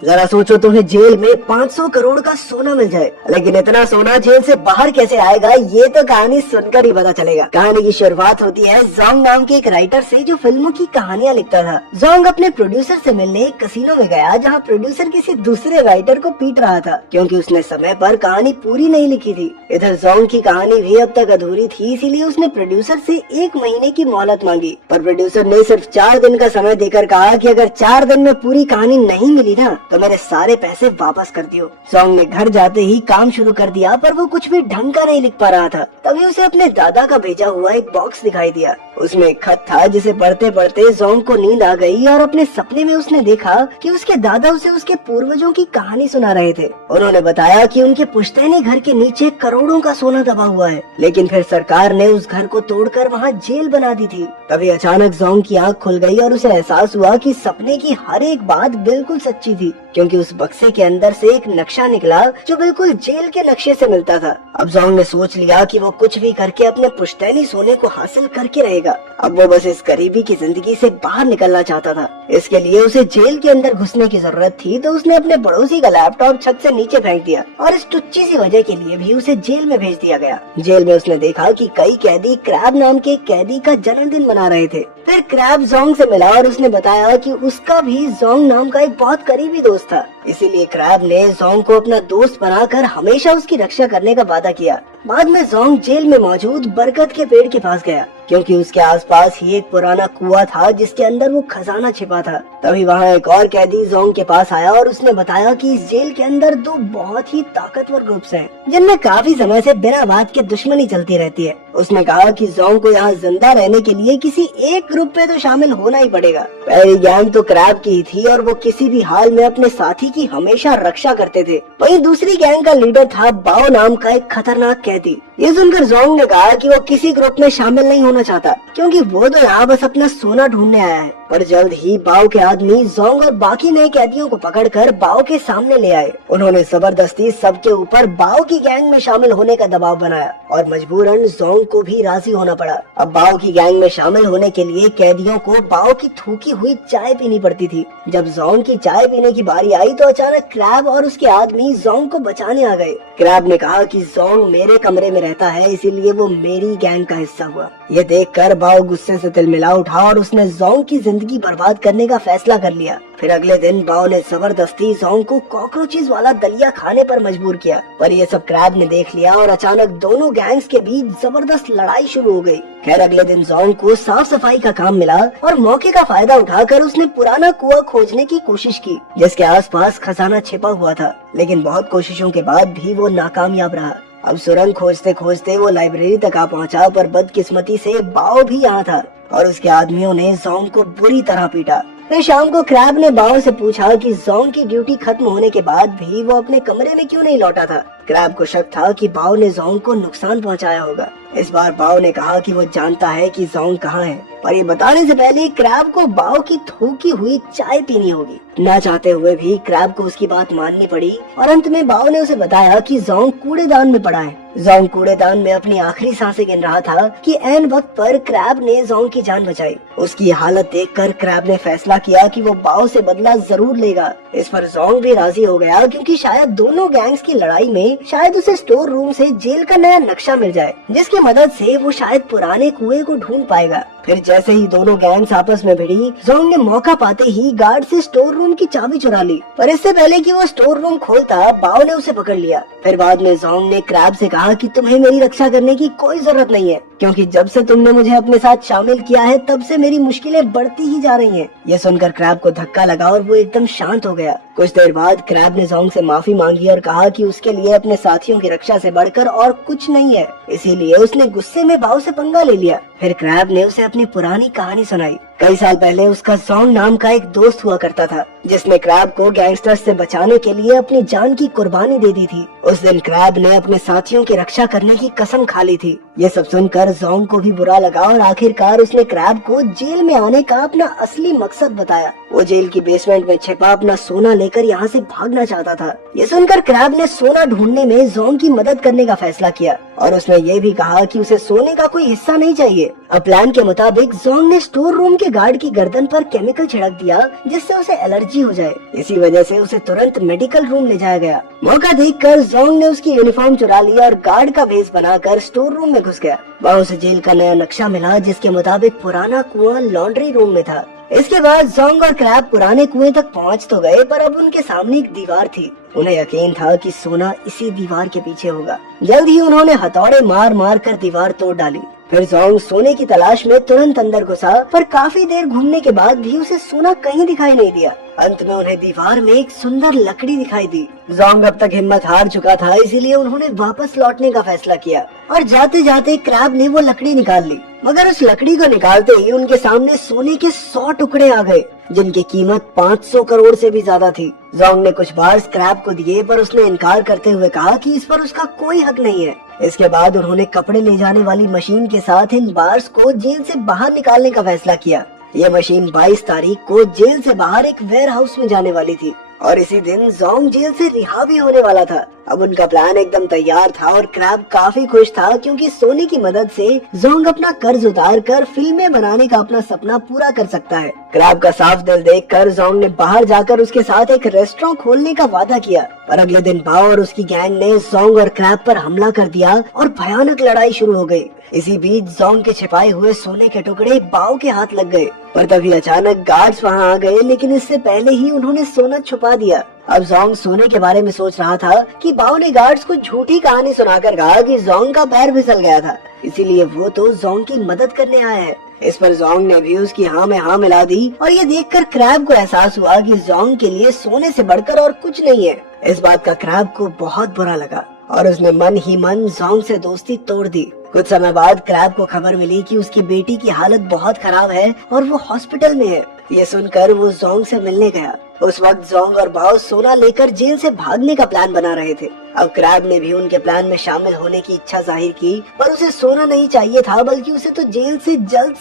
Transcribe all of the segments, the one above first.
जरा सोचो तुम्हें जेल में 500 करोड़ का सोना मिल जाए, लेकिन इतना सोना जेल से बाहर कैसे आएगा ये तो कहानी सुनकर ही पता चलेगा। कहानी की शुरुआत होती है जोंग नाम के एक राइटर से जो फिल्मों की कहानियां लिखता था। जोंग अपने प्रोड्यूसर से मिलने एक कसिनो में गया जहाँ प्रोड्यूसर किसी दूसरे राइटर को पीट रहा था क्योंकि उसने समय पर कहानी पूरी नहीं लिखी थी। इधर जोंग की कहानी भी अब तक अधूरी थी, इसीलिए उसने प्रोड्यूसर से 1 महीने की मोहलत मांगी, पर प्रोड्यूसर ने सिर्फ 4 दिन का समय देकर कहा कि अगर 4 दिन में पूरी कहानी नहीं मिली ना तो मेरे सारे पैसे वापस कर दियो। जोंग ने घर जाते ही काम शुरू कर दिया, पर वो कुछ भी ढंग का नहीं लिख पा रहा था। तभी उसे अपने दादा का भेजा हुआ एक बॉक्स दिखाई दिया। उसमें एक खत था जिसे पढ़ते पढ़ते जोंग को नींद आ गई और अपने सपने में उसने देखा कि उसके दादा उसे उसके पूर्वजों की कहानी सुना रहे थे। उन्होंने बताया कि उनके पुश्तैनी घर के नीचे करोड़ों का सोना दबा हुआ है, लेकिन फिर सरकार ने उस घर को तोड़कर वहाँ जेल बना दी थी। तभी अचानक जोंग की आँख खुल गई और उसे एहसास हुआ कि सपने की हर एक बात बिल्कुल सच्ची थी, क्योंकि उस बक्से के अंदर से एक नक्शा निकला जो बिल्कुल जेल के नक्शे से मिलता था। अब जोंग ने सोच लिया कि वो कुछ भी करके अपने पुश्तैनी सोने को हासिल करके रहेगा। अब वो बस इस गरीबी की जिंदगी से बाहर निकलना चाहता था। इसके लिए उसे जेल के अंदर घुसने की जरूरत थी, तो उसने अपने पड़ोसी का लैपटॉप छत से नीचे फेंक दिया और इस टुच्ची सी वजह के लिए भी उसे जेल में भेज दिया गया। जेल में उसने देखा कि कई कैदी क्रैब नाम के कैदी का जन्मदिन मना रहे थे। फिर क्रैब जोंग से मिला और उसने बताया कि उसका भी जोंग नाम का एक बहुत करीबी दोस्त था, इसीलिए क्रैब ने जोंग को अपना दोस्त बनाकर हमेशा उसकी रक्षा करने का वादा किया। बाद में जोंग जेल में मौजूद बरगद के पेड़ के पास गया, क्योंकि उसके आसपास ही एक पुराना कुआं था जिसके अंदर वो खजाना छिपा था। तभी वहाँ एक और कैदी जोंग के पास आया और उसने बताया कि इस जेल के अंदर 2 बहुत ही ताकतवर ग्रुप्स हैं, जिनमें काफी समय से बिना बात के दुश्मनी चलती रहती है। उसने कहा कि जोंग को यहाँ जिंदा रहने के लिए किसी एक ग्रुप में तो शामिल होना ही पड़ेगा। पहली गैंग तो क्रैब की ही थी और वो किसी भी हाल में अपने साथी की हमेशा रक्षा करते थे। वहीं दूसरी गैंग का लीडर था बाओ नाम का एक खतरनाक कैदी। ये सुनकर जोंग ने कहा कि वो किसी ग्रुप में शामिल नहीं होना चाहता, क्योंकि वो तो यहाँ बस अपना सोना ढूंढने आया है। पर जल्द ही बाओ के आदमी जोंग और बाकी नए कैदियों को पकड़कर बाओ के सामने ले आए। उन्होंने जबरदस्ती सबके ऊपर बाओ की गैंग में शामिल होने का दबाव बनाया और मजबूरन जोंग को भी राजी होना पड़ा। अब बाओ की गैंग में शामिल होने के लिए कैदियों को बाओ की थूकी हुई चाय पीनी पड़ती थी। जब जोंग की चाय पीने की बारी आई तो अचानक क्रैब और उसके आदमी जोंग को बचाने आ गए। क्रैब ने कहा कि जोंग मेरे कमरे में रहता है, इसीलिए वो मेरी गैंग का हिस्सा हुआ। ये देखकर बाओ गुस्से से तिलमिला उठा और उसने जोंग की जिंदगी बर्बाद करने का फैसला कर लिया। फिर अगले दिन बाओ ने जबरदस्ती जोंग को कॉकरोचेस वाला दलिया खाने पर मजबूर किया, पर ये सब क्रैब ने देख लिया और अचानक दोनों गैंग्स के बीच जबरदस्त लड़ाई शुरू हो गई। खैर अगले दिन जोंग को साफ सफाई का काम मिला और मौके का फायदा उठाकर उसने पुराना कुआं खोजने की कोशिश की, जिसके आसपास खजाना छिपा हुआ था, लेकिन बहुत कोशिशों के बाद भी वो नाकामयाब रहा। अब सुरंग खोजते खोजते वो लाइब्रेरी तक आ पहुंचा, पर बदकिस्मती से बाओ भी यहाँ था और उसके आदमियों ने जोंग को बुरी तरह पीटा। फिर शाम को क्रैब ने बाओ से पूछा कि जोंग की ड्यूटी खत्म होने के बाद भी वो अपने कमरे में क्यों नहीं लौटा था। क्रैब को शक था कि बाओ ने जोंग को नुकसान पहुंचाया होगा। इस बार बाओ ने कहा कि वो जानता है कि जोंग कहाँ है, पर ये बताने से पहले क्रैब को बाओ की थूकी हुई चाय पीनी होगी। ना चाहते हुए भी क्रैब को उसकी बात माननी पड़ी और अंत में बाओ ने उसे बताया कि जोंग कूड़ेदान में पड़ा है। जोंग कूड़ेदान में अपनी आखिरी सांसें गिन रहा था कि ऐन वक्त पर क्रैब ने जोंग की जान बचाई। उसकी हालत देखकर क्रैब ने फैसला किया कि वो बाओ से बदला जरूर लेगा। इस पर जोंग भी राजी हो गया, क्योंकि शायद दोनों गैंग्स की लड़ाई में शायद उसे स्टोर रूम से जेल का नया नक्शा मिल जाए, जिसकी मदद से वो शायद पुराने कुएं को ढूंढ पाएगा। फिर जैसे ही दोनों गैंग्स आपस में भिड़ी, जोंग ने मौका पाते ही गार्ड से स्टोर रूम की चाबी चुरा ली, पर इससे पहले कि वो स्टोर रूम खोलता बाओ ने उसे पकड़ लिया। फिर बाद में जोंग ने क्रैब से कहा कि तुम्हें मेरी रक्षा करने की कोई जरूरत नहीं है, क्योंकि जब से तुमने मुझे अपने साथ शामिल किया है तब से मेरी मुश्किलें बढ़ती ही जा रही हैं। ये सुनकर क्रैब को धक्का लगा और वो एकदम शांत हो गया। कुछ देर बाद क्रैब ने जोंग से माफी मांगी और कहा कि उसके लिए अपने साथियों की रक्षा से बढ़कर और कुछ नहीं है, इसीलिए उसने गुस्से में बाओ से पंगा ले लिया। फिर क्रैब ने उसे अपनी पुरानी कहानी सुनाई। कई साल पहले उसका जोंग नाम का एक दोस्त हुआ करता था, जिसने क्रैब को गैंगस्टर्स से बचाने के लिए अपनी जान की कुर्बानी दे दी थी। उस दिन क्रैब ने अपने साथियों की रक्षा करने की कसम खा ली थी। ये सब सुनकर जोंग को भी बुरा लगा और आखिरकार उसने क्रैब को जेल में आने का अपना असली मकसद बताया। वो जेल की बेसमेंट में छिपा अपना सोना लेकर यहाँ से भागना चाहता था। ये सुनकर क्रैब ने सोना ढूंढने में जोंग की मदद करने का फैसला किया और उसने ये भी कहा कि उसे सोने का कोई हिस्सा नहीं चाहिए। अब प्लान के मुताबिक जोंग ने स्टोर रूम के गार्ड की गर्दन पर केमिकल छिड़क दिया जिससे उसे एलर्जी हो जाए। इसी वजह से उसे तुरंत मेडिकल रूम ले जाया गया। मौका देखकर जोंग ने उसकी यूनिफॉर्म चुरा लिया और गार्ड का भेष बनाकर स्टोर रूम में घुस गया। वहाँ उसे जेल का नया नक्शा मिला जिसके मुताबिक पुराना कुआं लॉन्ड्री रूम में था। इसके बाद जोंग और क्रैब पुराने कुएं तक पहुंच तो गए, पर अब उनके सामने एक दीवार थी। उन्हें यकीन था कि सोना इसी दीवार के पीछे होगा। जल्द ही उन्होंने हथौड़े मार मार कर दीवार तोड़ डाली। फिर जोंग सोने की तलाश में तुरंत अंदर घुसा, पर काफी देर घूमने के बाद भी उसे सोना कहीं दिखाई नहीं दिया। अंत में उन्हें दीवार में एक सुंदर लकड़ी दिखाई दी। जोंग अब तक हिम्मत हार चुका था, इसीलिए उन्होंने वापस लौटने का फैसला किया और जाते जाते क्रैब ने वो लकड़ी निकाल ली। मगर उस लकड़ी को निकालते ही उनके सामने सोने के 100 टुकड़े आ गए, जिनकी कीमत 500 करोड़ से भी ज्यादा थी। जोंग ने कुछ बार्स क्रैब को दिए, पर उसने इनकार करते हुए कहा कि इस पर उसका कोई हक नहीं है। इसके बाद उन्होंने कपड़े ले जाने वाली मशीन के साथ इन बार्स को जेल से बाहर निकालने का फैसला किया। ये मशीन 22 तारीख को जेल से बाहर एक वेयर हाउस में जाने वाली थी और इसी दिन जोंग जेल से रिहा भी होने वाला था। अब उनका प्लान एकदम तैयार था और क्रैब काफी खुश था, क्योंकि सोने की मदद से जोंग अपना कर्ज उतार कर फिल्में बनाने का अपना सपना पूरा कर सकता है। क्रैब का साफ दिल देखकर जोंग ने बाहर जाकर उसके साथ एक रेस्टोरेंट खोलने का वादा किया। पर अगले दिन बाओ और उसकी गैंग ने जोंग और क्रैब पर हमला कर दिया और भयानक लड़ाई शुरू हो गई। इसी बीच जोंग के छिपाए हुए सोने के टुकड़े बाओ के हाथ लग गए, पर तभी अचानक गार्ड्स वहां आ गए, लेकिन इससे पहले ही उन्होंने सोना छुपा दिया। अब जोंग सोने के बारे में सोच रहा था कि बाओ ने गार्ड्स को झूठी कहानी सुनाकर कहा कि जोंग का पैर फिसल गया था, इसीलिए वो तो जोंग की मदद करने आया है। इस पर जोंग ने भी उसकी हाँ में हाँ मिला दी और ये देखकर क्रैब को एहसास हुआ कि जोंग के लिए सोने से बढ़कर और कुछ नहीं है। इस बात का क्रैब को बहुत बुरा लगा और उसने मन ही मन जोंग से दोस्ती तोड़ दी। कुछ समय बाद क्रैब को खबर मिली कि उसकी बेटी की हालत बहुत खराब है और वो हॉस्पिटल में है। ये सुनकर वो जोंग से मिलने गया। उस वक्त जोंग और बाओ सोना लेकर जेल से भागने का प्लान बना रहे थे। अब क्रैब ने भी उनके प्लान में शामिल होने की इच्छा जाहिर की, पर उसे सोना नहीं चाहिए था, बल्कि उसे तो जेल से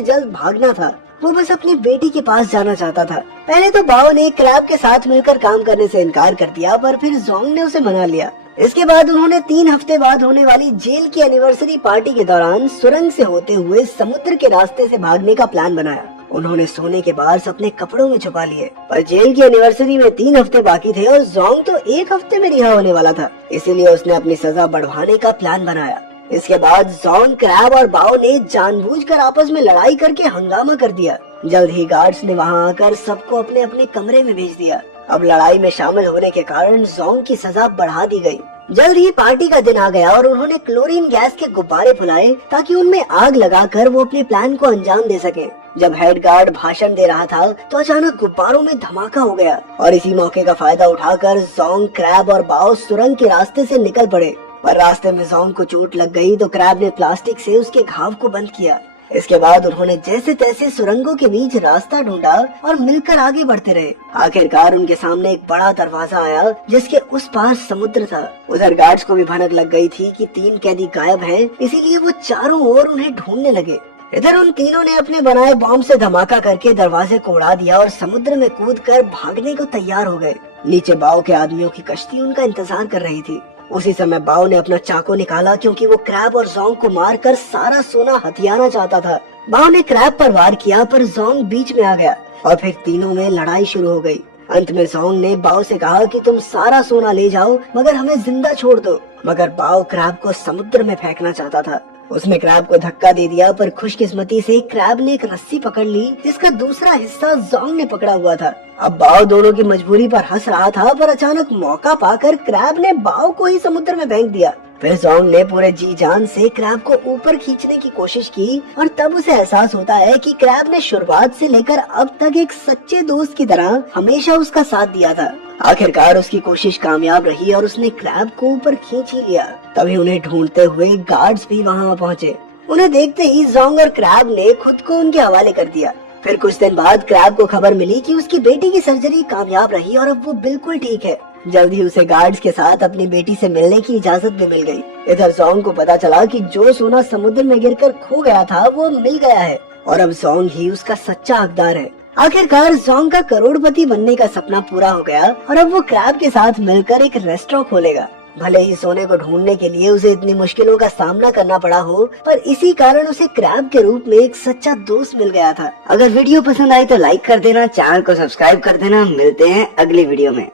जल्द भागना था। वो बस अपनी बेटी के पास जाना चाहता था। पहले तो बाओ ने क्रैब के साथ मिलकर काम करने से इनकार कर दिया, पर फिर जोंग ने उसे मना लिया। इसके बाद उन्होंने 3 हफ्ते बाद होने वाली जेल की एनिवर्सरी पार्टी के दौरान सुरंग से होते हुए समुद्र के रास्ते से भागने का प्लान बनाया। उन्होंने सोने के बार्स अपने कपड़ों में छुपा लिए, पर जेल की एनिवर्सरी में 3 हफ्ते बाकी थे और जोंग तो 1 हफ्ते में रिहा होने वाला था, इसीलिए उसने अपनी सजा बढ़वाने का प्लान बनाया। इसके बाद जोंग, क्रैब और बाओ ने जानबूझकर आपस में लड़ाई करके हंगामा कर दिया। जल्द ही गार्ड्स ने वहां आकर सबको अपने अपने कमरे में भेज दिया। अब लड़ाई में शामिल होने के कारण जोंग की सजा बढ़ा दी गई। जल्द ही पार्टी का दिन आ गया और उन्होंने क्लोरीन गैस के गुब्बारे फुलाए ताकि उनमें आग लगाकर वो अपने प्लान को अंजाम दे सके। जब हेड गार्ड भाषण दे रहा था तो अचानक गुब्बारों में धमाका हो गया और इसी मौके का फायदा उठाकर जोंग, क्रैब और बाओ सुरंग के रास्ते से निकल पड़े। पर रास्ते में जोंग को चोट लग गई तो क्रैब ने प्लास्टिक से उसके घाव को बंद किया। इसके बाद उन्होंने जैसे तैसे सुरंगों के बीच रास्ता ढूंढा और मिलकर आगे बढ़ते रहे। आखिरकार उनके सामने एक बड़ा दरवाजा आया जिसके उस पार समुद्र था। उधर गार्ड्स को भी भनक लग गई थी कि 3 कैदी गायब हैं, इसीलिए वो चारों ओर उन्हें ढूंढने लगे। इधर उन तीनों ने अपने बनाए बॉम्ब से धमाका करके दरवाजे को उड़ा दिया और समुद्र में कूदकर भागने को तैयार हो गए। नीचे बाओ के आदमियों की कश्ती उनका इंतजार कर रही थी। उसी समय बाओ ने अपना चाकू निकाला, क्योंकि वो क्रैब और जोंग को मारकर सारा सोना हथियाना चाहता था। बाओ ने क्रैब पर वार किया, पर जोंग बीच में आ गया और फिर तीनों में लड़ाई शुरू हो गई। अंत में जोंग ने बाओ से कहा कि तुम सारा सोना ले जाओ, मगर हमें जिंदा छोड़ दो। मगर बाओ क्रैब को समुद्र में फेंकना चाहता था। उसने क्रैब को धक्का दे दिया, पर खुशकिस्मती से क्रैब ने एक रस्सी पकड़ ली जिसका दूसरा हिस्सा जोंग ने पकड़ा हुआ था। अब बाओ दोनों की मजबूरी पर हंस रहा था, पर अचानक मौका पाकर क्रैब ने बाओ को ही समुद्र में फेंक दिया। फिर जोंग ने पूरे जी जान से क्रैब को ऊपर खींचने की कोशिश की और तब उसे एहसास होता है कि क्रैब ने शुरुआत से लेकर अब तक एक सच्चे दोस्त की तरह हमेशा उसका साथ दिया था। आखिरकार उसकी कोशिश कामयाब रही और उसने क्रैब को ऊपर खींच ही लिया। तभी उन्हें ढूंढते हुए गार्ड्स भी वहां पहुंचे। उन्हें देखते ही जोंग और क्रैब ने खुद को उनके हवाले कर दिया। फिर कुछ दिन बाद क्रैब को खबर मिली कि उसकी बेटी की सर्जरी कामयाब रही और अब वो बिल्कुल ठीक है। जल्द ही उसे गार्ड्स के साथ अपनी बेटी से मिलने की इजाजत भी मिल गई। इधर जोंग को पता चला कि जो सोना समुद्र में गिरकर खो गया था वो मिल गया है और अब जोंग ही उसका सच्चा हकदार है। आखिरकार जोंग का करोड़पति बनने का सपना पूरा हो गया और अब वो क्रैब के साथ मिलकर एक रेस्टोरेंट खोलेगा। भले ही सोने को ढूंढने के लिए उसे इतनी मुश्किलों का सामना करना पड़ा हो, पर इसी कारण उसे क्रैब के रूप में एक सच्चा दोस्त मिल गया था। अगर वीडियो पसंद आई तो लाइक कर देना, चैनल को सब्सक्राइब कर देना। मिलते हैं अगली वीडियो में।